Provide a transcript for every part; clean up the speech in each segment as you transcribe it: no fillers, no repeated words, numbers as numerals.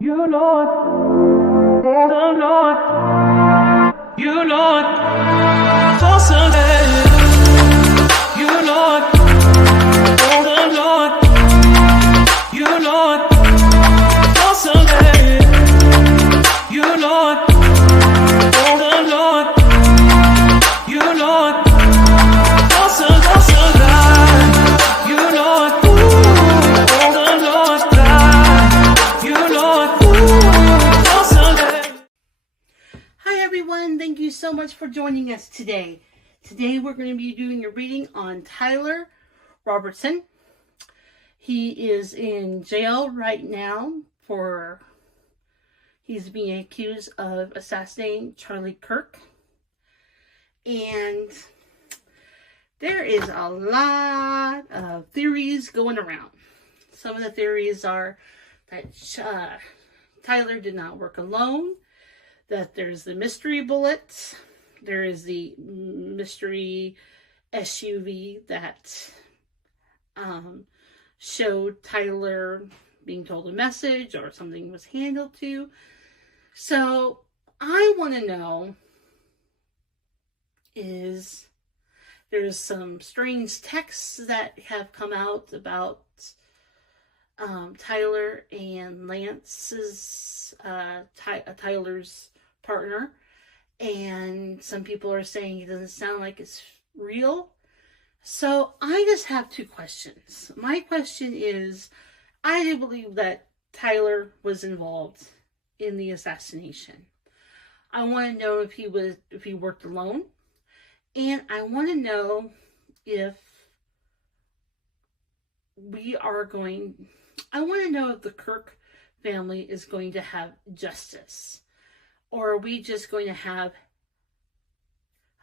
You know it, oh Lord, you know it, for Sunday. You know it, oh Lord, you know it, for Sunday. You know it, oh Lord, you know it, for Sunday. You know it, oh Lord, you know it, for Sunday. Hi everyone, thank you so much for joining us today. Today we're going to be doing a reading on Tyler Robertson. He is in jail right now he's being accused of assassinating Charlie Kirk. And there is a lot of theories going around. Some of the theories are that Tyler did not work alone, that there's the mystery bullet, there is the mystery SUV that showed Tyler being told a message or something was handled to. So I want to know is there's some strange texts that have come out about Tyler and Lance's Tyler's partner, and some people are saying it doesn't sound like it's real. So I just have two questions. My question is, I do believe that Tyler was involved in the assassination. I want to know if he worked alone, and I want to know if I want to know if the Kirk family is going to have justice, or are we just going to have,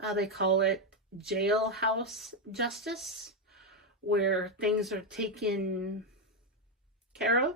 how they call it, jailhouse justice, where things are taken care of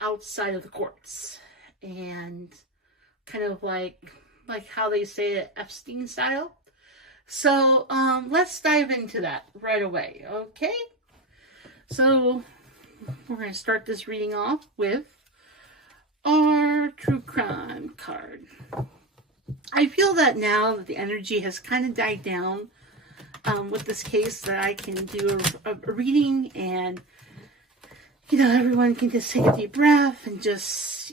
outside of the courts, and kind of like how they say it, Epstein style. So let's dive into that right away, okay? So we're going to start this reading off with our true crime card. I feel that now that the energy has kind of died down with this case, that I can do a reading, and everyone can just take a deep breath and just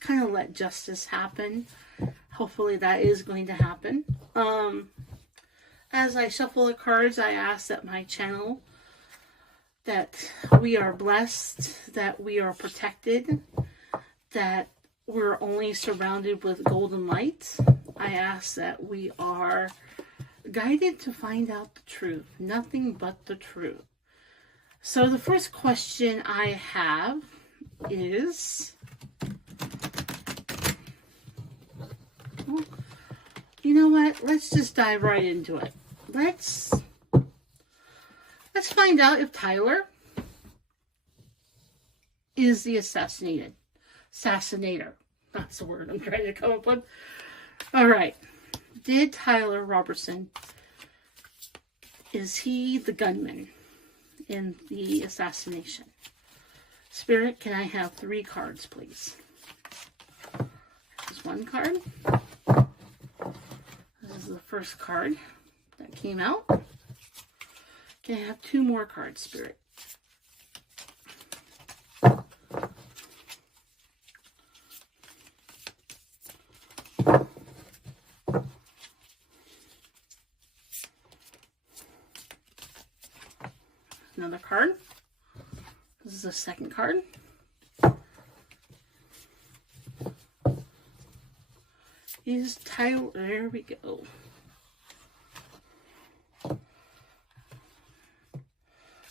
kind of let justice happen. Hopefully that is going to happen. As I shuffle the cards, I ask that my channel, that we are blessed, that we are protected, that we're only surrounded with golden light. I ask that we are guided to find out the truth, nothing but the truth. So the first question I have is, well, you know what? Let's just dive right into it. Let's find out if Tyler is the assassinator. That's the word I'm trying to come up with. All right. Did Tyler Robertson, is he the gunman in the assassination? Spirit, can I have 3 cards, please? This is one card. This is the first card that came out. Can I have 2 more cards, Spirit? Another card. This is the second card. Is Tyler, there we go.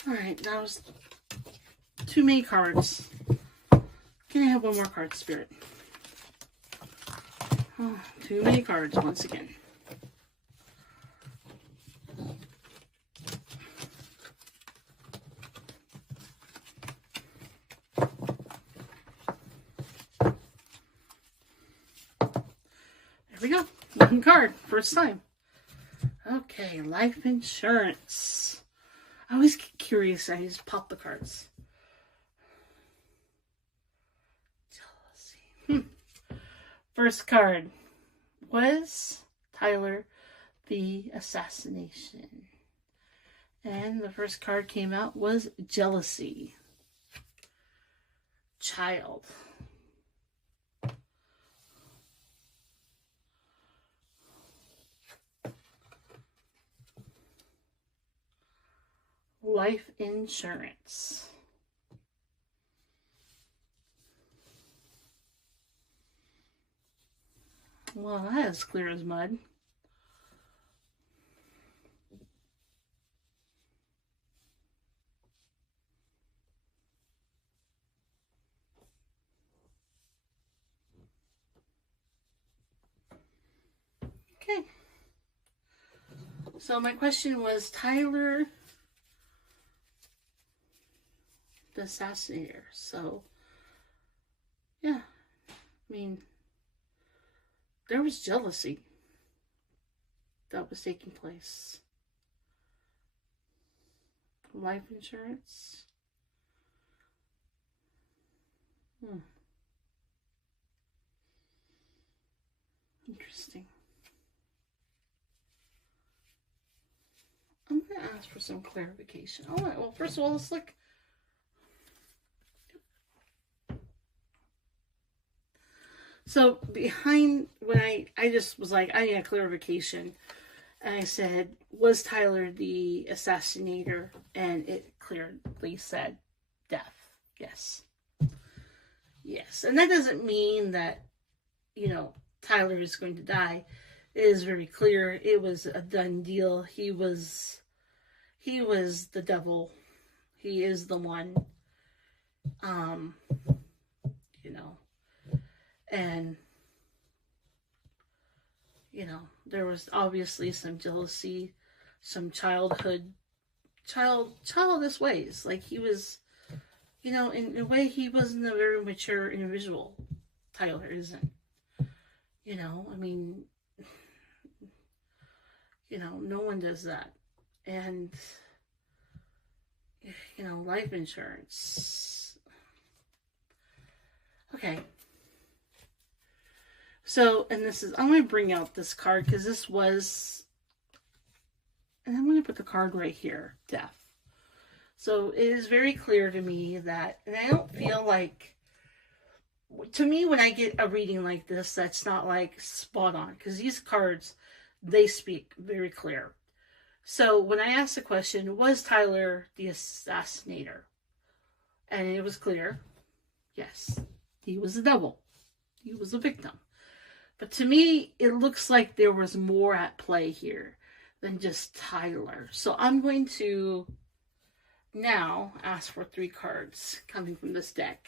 Alright, that was too many cards. Can I have 1 more card, Spirit? Oh, too many cards once again. There we go. 1 card. First time. Okay, life insurance. I always get curious. I just pop the cards. First card. Was Tyler the assassination? And the first card came out was jealousy. Child. Life insurance. Well, that is clear as mud. Okay. So my question was Tyler the assassinator. So, yeah. I mean, there was jealousy that was taking place. Life insurance. Interesting. I'm going to ask for some clarification. All right, well, first of all, let's look. So behind, when I just was like, I need a clarification. And I said, was Tyler the assassinator? And it clearly said death. Yes. Yes. And that doesn't mean that, you know, Tyler is going to die. It is very clear. It was a done deal. He was the devil. He is the one. You know. And, you know, there was obviously some jealousy, some childish ways. Like, he was, you know, in a way, he wasn't a very mature individual. Tyler isn't. You know, I mean, you know, no one does that. And, you know, life insurance. Okay. So, and this is, I'm going to bring out this card because this was, and I'm going to put the card right here, death. So it is very clear to me that, and I don't feel like, to me, when I get a reading like this, that's not like spot on, because these cards, they speak very clear. So when I asked the question, was Tyler the assassinator? And it was clear, yes, he was the devil. He was a victim. But to me, it looks like there was more at play here than just Tyler. So I'm going to now ask for 3 cards coming from this deck.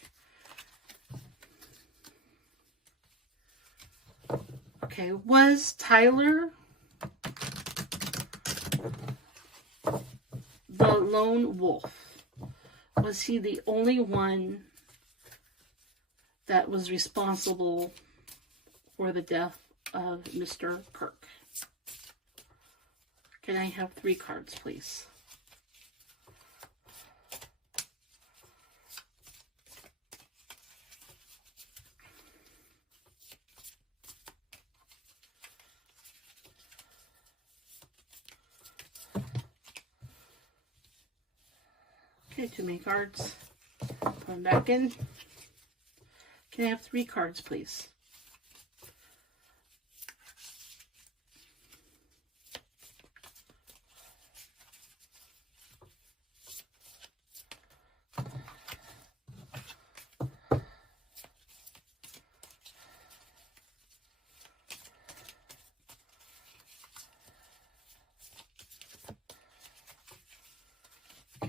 Okay, was Tyler the lone wolf? Was he the only one that was responsible for the death of Mr. Kirk? Can I have 3 cards, please? Okay, too many cards. Put them back in. Can I have 3 cards, please?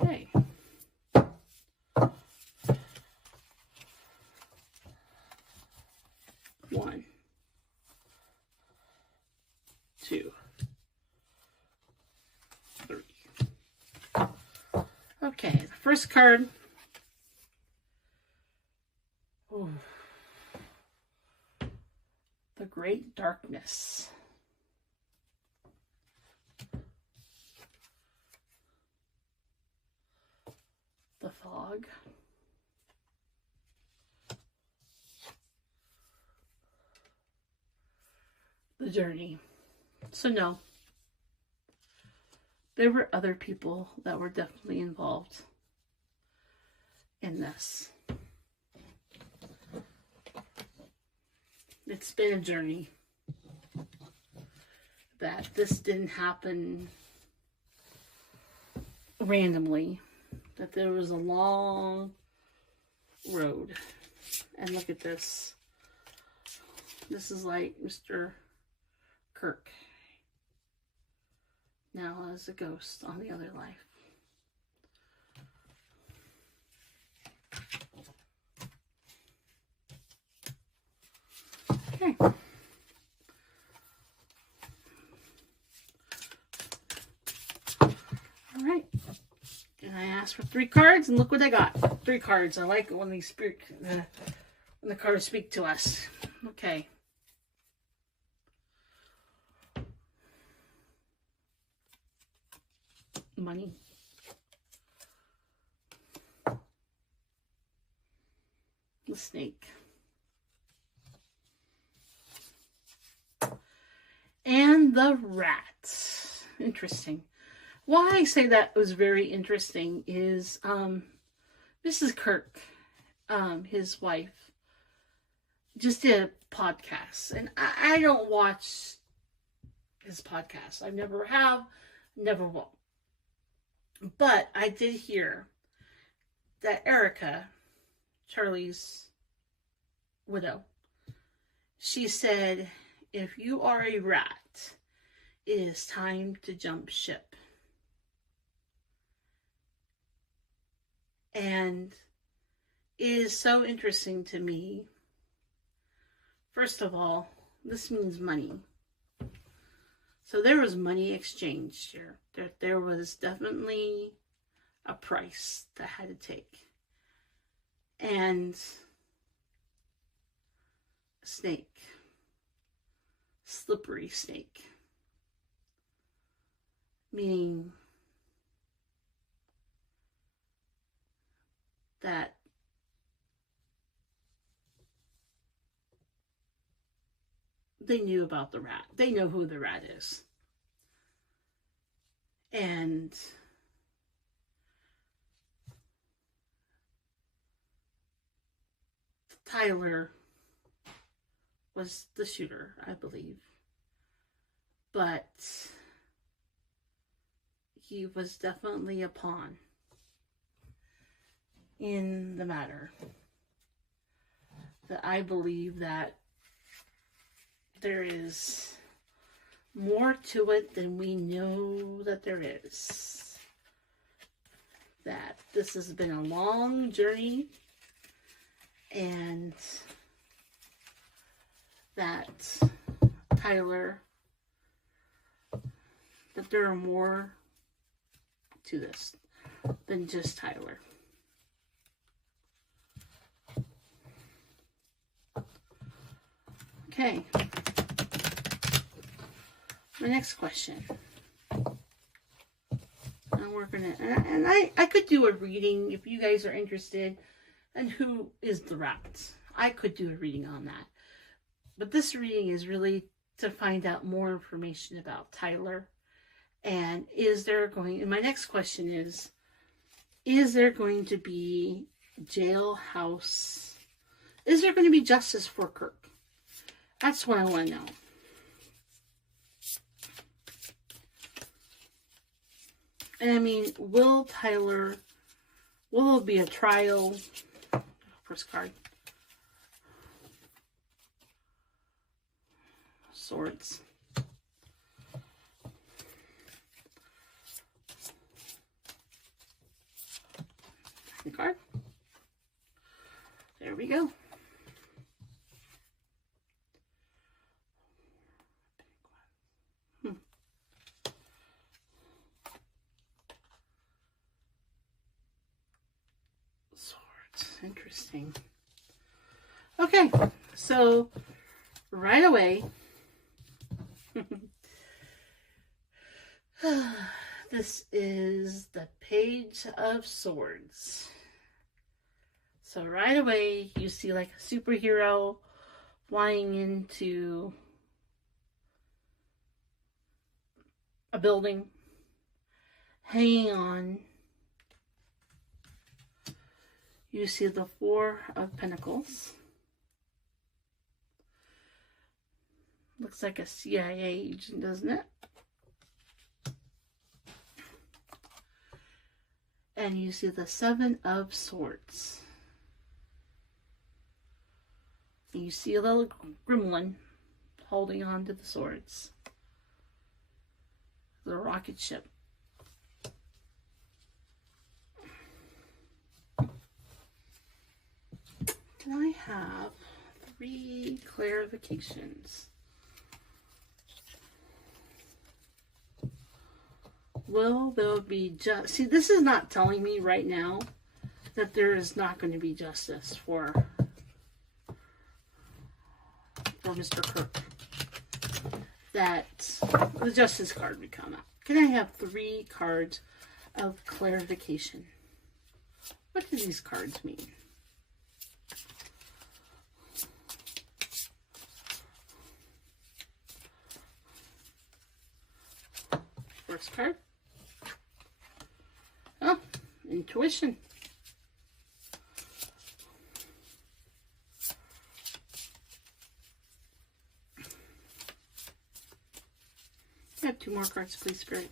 Okay. 1, 2, 3. Okay, the first card. Ooh. The Great Darkness. The Fog. journey. So no, there were other people that were definitely involved in this. It's been a journey. That this didn't happen randomly. That there was a long road. And look at this. This is like Mr. Kirk. Now as a ghost on the other life. Okay. All right. And I asked for 3 cards, and look what I got. 3 cards. I like it when they speak, when the cards speak to us. Okay. Money. The snake. And the rat. Interesting. Why I say that was very interesting is Mrs. Kirk, his wife, just did a podcast. And I don't watch his podcast. I never have, never will. But I did hear that Erica, Charlie's widow, she said, if you are a rat, it is time to jump ship. And it is so interesting to me. First of all, this means money. So there was money exchanged here. There was definitely a price that had to take. And a snake. Slippery snake. Meaning that they knew about the rat. They know who the rat is. And Tyler was the shooter, I believe. But he was definitely a pawn in the matter. That I believe that there is more to it than we know that there is. That this has been a long journey, and that Tyler, that there are more to this than just Tyler. Okay. My next question. And we're gonna, and I could do a reading if you guys are interested. And who is the rat? I could do a reading on that. But this reading is really to find out more information about Tyler. And and my next question is there going to be jailhouse? Is there going to be justice for Kirk? That's what I want to know. And I mean, will there be a trial? First card. Swords. Second card. There we go. Interesting. Okay, so right away, this is the Page of Swords. So right away, you see like a superhero flying into a building, hanging on. You see the Four of Pentacles. Looks like a CIA agent, doesn't it? And you see the Seven of Swords. And you see a little gremlin holding on to the swords. The rocket ship. Can I have 3 clarifications? Will there be just... See, this is not telling me right now that there is not going to be justice for Mr. Kirk. That the Justice card would come out. Can I have 3 cards of clarification? What do these cards mean? First card. Oh, intuition. I have 2 more cards, please, Spirit.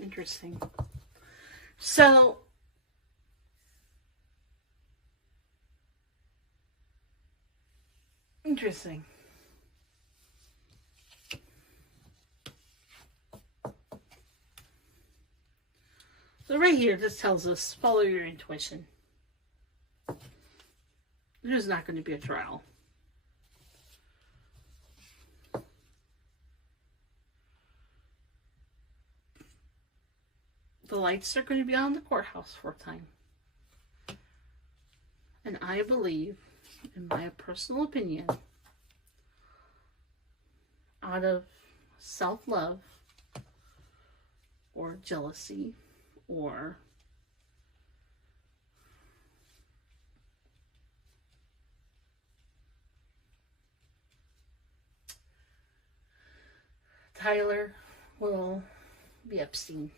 Interesting. So, interesting. So right here, this tells us, follow your intuition. There's not going to be a trial. The lights are going to be on the courthouse for a time. And I believe, in my personal opinion, out of self-love or jealousy or Tyler will be Epstein.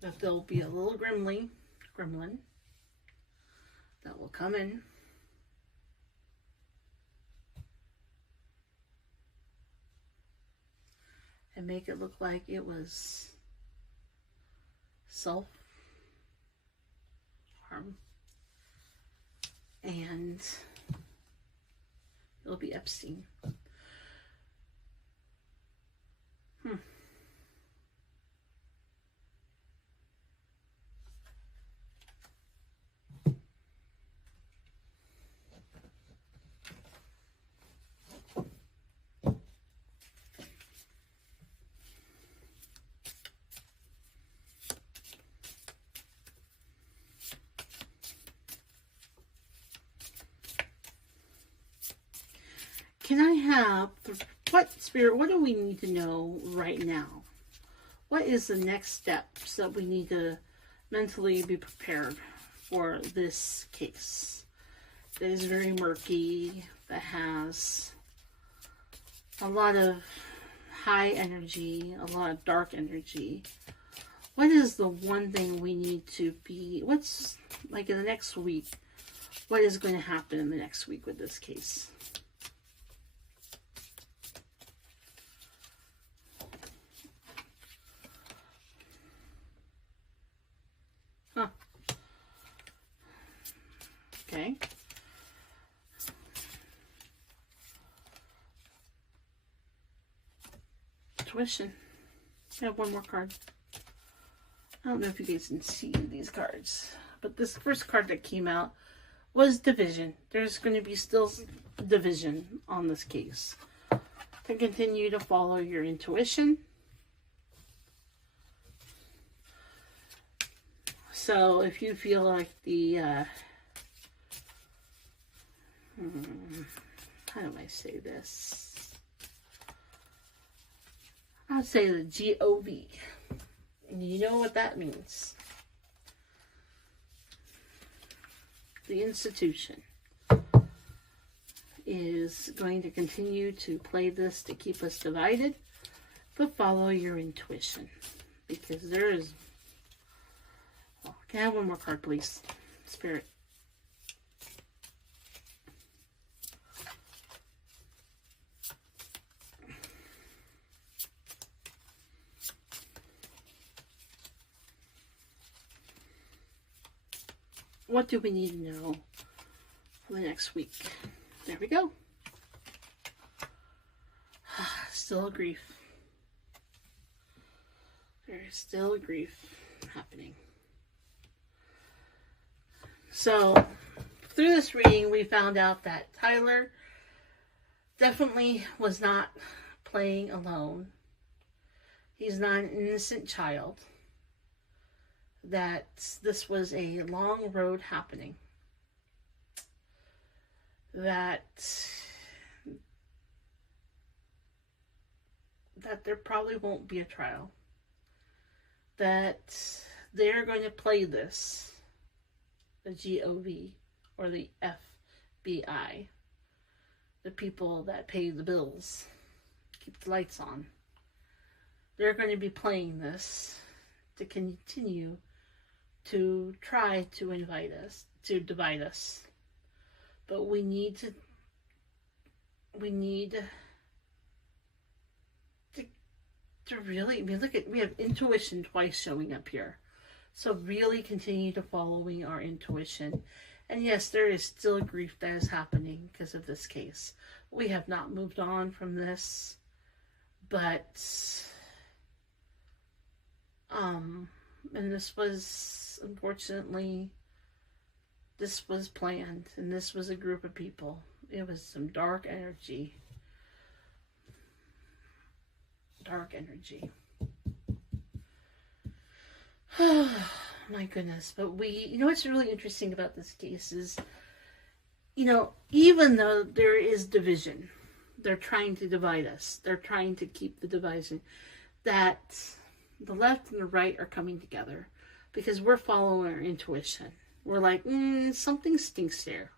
That there'll be a little gremlin that will come in and make it look like it was self-harm, and it'll be Epstein. Can I have, Spirit, what do we need to know right now? What is the next steps that we need to mentally be prepared for this case that is very murky, that has a lot of high energy, a lot of dark energy? What is the one thing we need to be, what's, like in the next week, what is going to happen in the next week with this case? Huh. Okay. Tuition. I have one more card. I don't know if you guys can see these cards, but this first card that came out was division. There's going to be still division on this case. To continue to follow your intuition. So if you feel like the, how do I say this? I'll say the GOV. And you know what that means. The institution is going to continue to play this to keep us divided, but follow your intuition. Because there is... Oh, can I have one more card, please? Spirit. What do we need to know for the next week? There we go. Still a grief. There is still a grief happening. So, through this reading, we found out that Tyler definitely was not playing alone. He's not an innocent child. That this was a long road happening. That there probably won't be a trial. That they're going to play this, the GOV or the FBI, the people that pay the bills, keep the lights on. They're going to be playing this to continue to try to divide us. But we need to really, I mean, look at, we have intuition twice showing up here. So really continue to following our intuition. And yes, there is still grief that is happening because of this case. We have not moved on from this, but and this was, unfortunately, this was planned, and this was a group of people. It was some dark energy. Dark energy. Oh, my goodness. But you know what's really interesting about this case is, you know, even though there is division, they're trying to divide us. They're trying to keep the division. That the left and the right are coming together because we're following our intuition. We're like, something stinks there.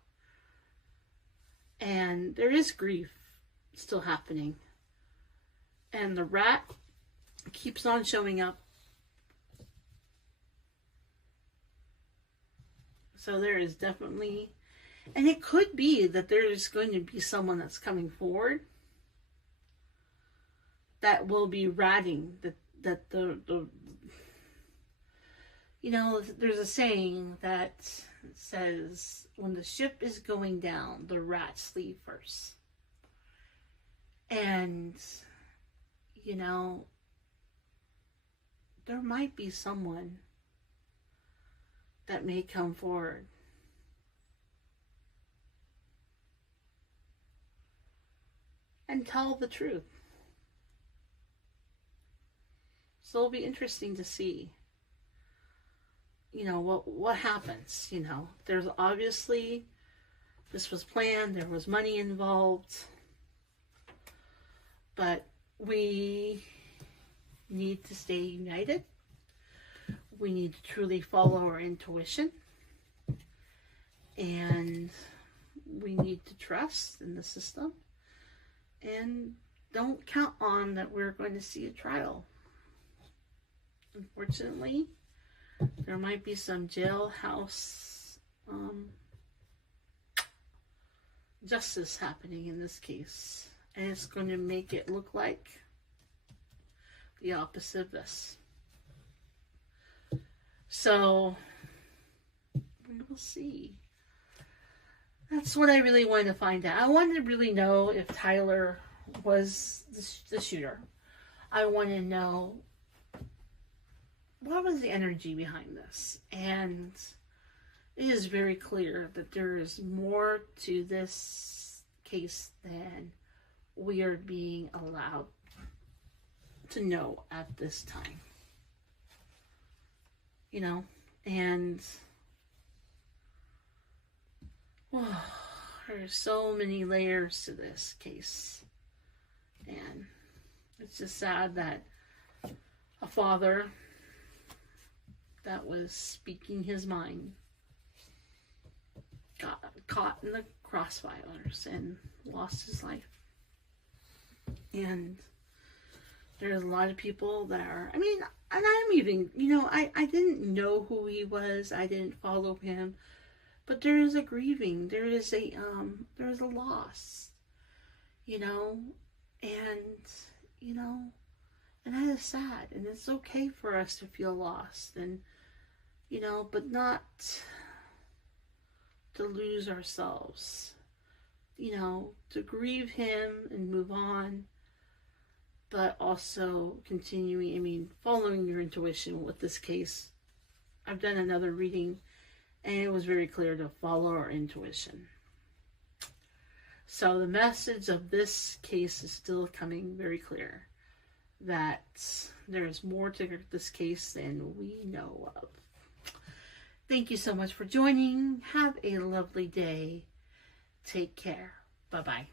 And there is grief still happening. And the rat keeps on showing up. So there is definitely, and it could be that there's going to be someone that's coming forward that will be ratting that the you know, there's a saying that says, when the ship is going down, the rats leave first. And, you know, there might be someone that may come forward. And tell the truth. So it'll be interesting to see, you know, what happens. You know, there's obviously, this was planned, there was money involved, but we need to stay united. We need to truly follow our intuition, and we need to trust in the system, and don't count on that we're going to see a trial. Unfortunately, there might be some jailhouse justice happening in this case, and it's going to make it look like the opposite of this. So we'll see. That's what I really wanted to find out. I wanted to really know if Tyler was the shooter. I want to know what was the energy behind this, and it is very clear that there is more to this case than we are being allowed to know at this time. You know, and there's so many layers to this case. And it's just sad that a father that was speaking his mind got caught in the crossfires and lost his life. And there's a lot of people that are, I mean, and I'm even, you know, I didn't know who he was. I didn't follow him. But there is a grieving. There is a loss, you know, and, you know, and that is sad. And it's okay for us to feel lost and, you know, but not to lose ourselves, you know, to grieve him and move on, but also continuing, I mean, following your intuition with this case. I've done another reading and it was very clear to follow our intuition. So the message of this case is still coming very clear, that there's more to this case than we know of. Thank you so much for joining. Have a lovely day. Take care. Bye-bye.